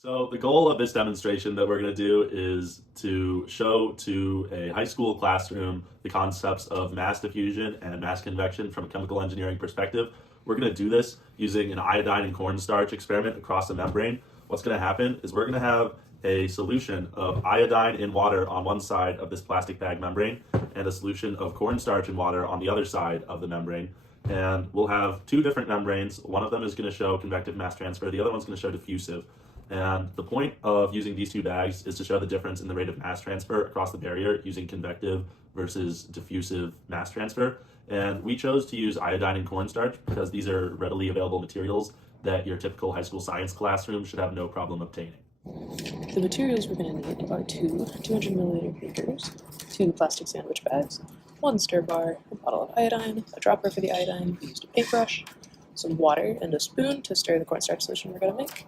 So the goal of this demonstration that we're going to do is to show to a high school classroom the concepts of mass diffusion and mass convection from a chemical engineering perspective. We're going to do this using an iodine and cornstarch experiment across the membrane. What's going to happen is we're going to have a solution of iodine in water on one side of this plastic bag membrane and a solution of cornstarch in water on the other side of the membrane. And we'll have two different membranes. One of them is going to show convective mass transfer. The other one's going to show diffusive. And the point of using these two bags is to show the difference in the rate of mass transfer across the barrier using convective versus diffusive mass transfer. And we chose to use iodine and cornstarch because these are readily available materials that your typical high school science classroom should have no problem obtaining. The materials we're going to need are two 200 milliliter beakers, two plastic sandwich bags, one stir bar, a bottle of iodine, a dropper for the iodine, we used a paintbrush, some water, and a spoon to stir the cornstarch solution we're going to make,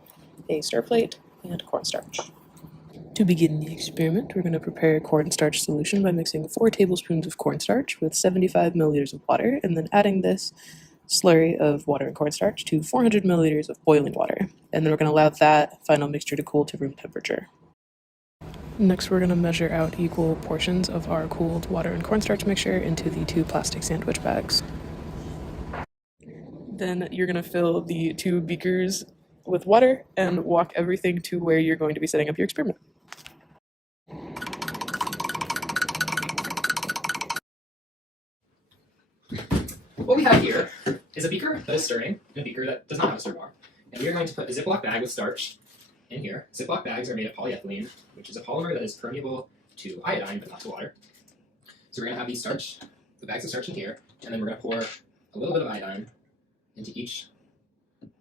a stir plate, and cornstarch. To begin the experiment, we're going to prepare a cornstarch solution by mixing 4 tablespoons of cornstarch with 75 milliliters of water, and then adding this slurry of water and cornstarch to 400 milliliters of boiling water. And then we're going to allow that final mixture to cool to room temperature. Next, we're going to measure out equal portions of our cooled water and cornstarch mixture into the 2 plastic sandwich bags. Then you're going to fill the 2 beakers with water and walk everything to where you're going to be setting up your experiment. What we have here is a beaker that is stirring and a beaker that does not have a stir bar. And we are going to put a Ziploc bag with starch in here. Ziploc bags are made of polyethylene, which is a polymer that is permeable to iodine but not to water. So we're going to have the bags of starch in here, and then we're going to pour a little bit of iodine into each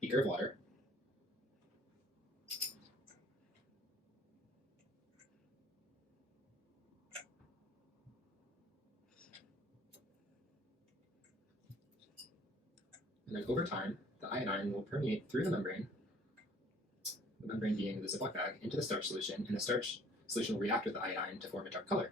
beaker of water. And then over time, the iodine will permeate through the membrane being the Ziploc bag, into the starch solution, and the starch solution will react with the iodine to form a dark color.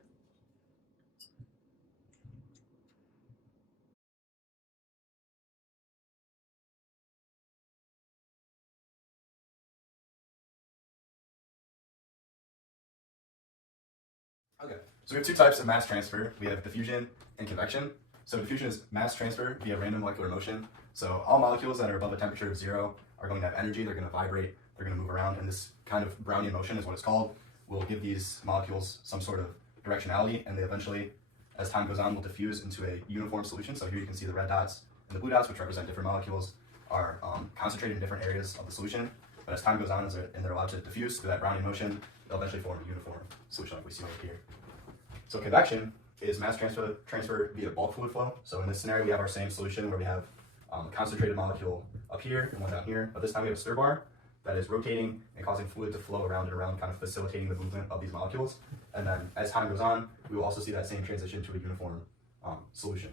Okay, so we have 2 types of mass transfer. We have diffusion and convection. So diffusion is mass transfer via random molecular motion. So all molecules that are above a temperature of 0 are going to have energy, they're going to vibrate, they're going to move around, and this kind of Brownian motion is what it's called, will give these molecules some sort of directionality, and they eventually, as time goes on, will diffuse into a uniform solution. So here you can see the red dots and the blue dots, which represent different molecules, are concentrated in different areas of the solution. But as time goes on, and they're allowed to diffuse through that Brownian motion, they'll eventually form a uniform solution like we see over here. So convection is mass transfer via bulk fluid flow. So in this scenario, we have our same solution where we have a concentrated molecule up here and one down here, but this time we have a stir bar that is rotating and causing fluid to flow around and around, kind of facilitating the movement of these molecules. And then as time goes on, we will also see that same transition to a uniform solution.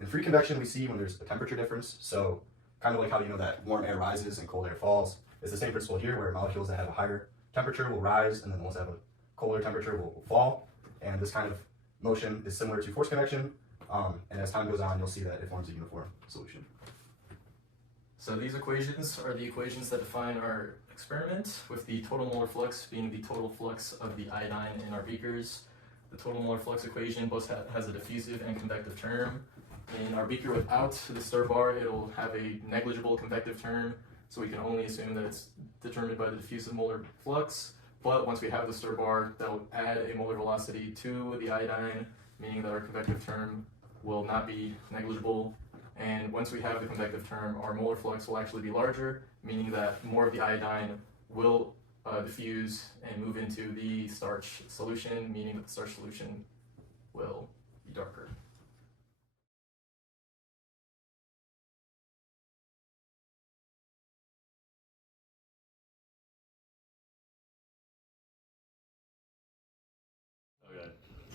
In free convection, we see when there's a temperature difference. So kind of like how you know that warm air rises and cold air falls. It's the same principle here, where molecules that have a higher temperature will rise, and then the ones that have a colder temperature will fall. And this kind of motion is similar to forced convection, and as time goes on, you'll see that it forms a uniform solution. So these equations are the equations that define our experiment, with the total molar flux being the total flux of the iodine in our beakers. The total molar flux equation both has a diffusive and convective term. In our beaker without the stir bar, it'll have a negligible convective term, so we can only assume that it's determined by the diffusive molar flux. But once we have the stir bar, that'll add a molar velocity to the iodine, meaning that our convective term will not be negligible. And once we have the convective term, our molar flux will actually be larger, meaning that more of the iodine will diffuse and move into the starch solution, meaning that the starch solution will be darker. Okay.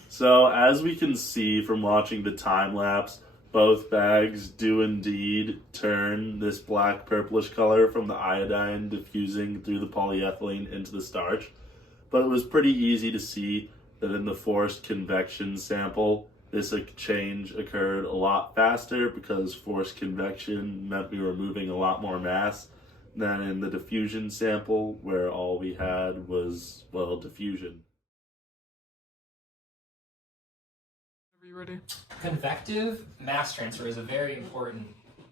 So as we can see from watching the time lapse, both bags do indeed turn this black purplish color from the iodine diffusing through the polyethylene into the starch. But it was pretty easy to see that in the forced convection sample, this change occurred a lot faster because forced convection meant we were moving a lot more mass. than in the diffusion sample, where all we had was, well, diffusion. Are you ready? Convective mass transfer is a very important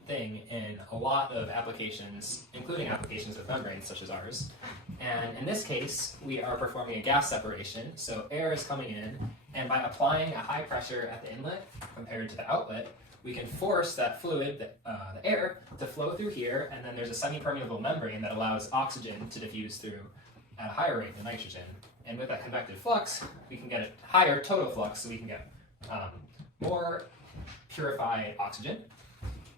thing in a lot of applications, including applications with membranes such as ours. And in this case, we are performing a gas separation, so air is coming in, and by applying a high pressure at the inlet compared to the outlet, we can force that fluid, the air, to flow through here, and then there's a semi-permeable membrane that allows oxygen to diffuse through at a higher rate than nitrogen. And with that convective flux, we can get a higher total flux, so we can get more purified oxygen.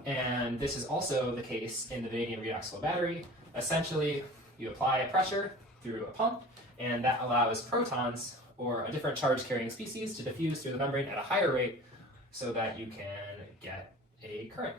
And this is also the case in the vanadium redox flow battery. Essentially, you apply a pressure through a pump, and that allows protons or a different charge carrying species to diffuse through the membrane at a higher rate so that you can get a current.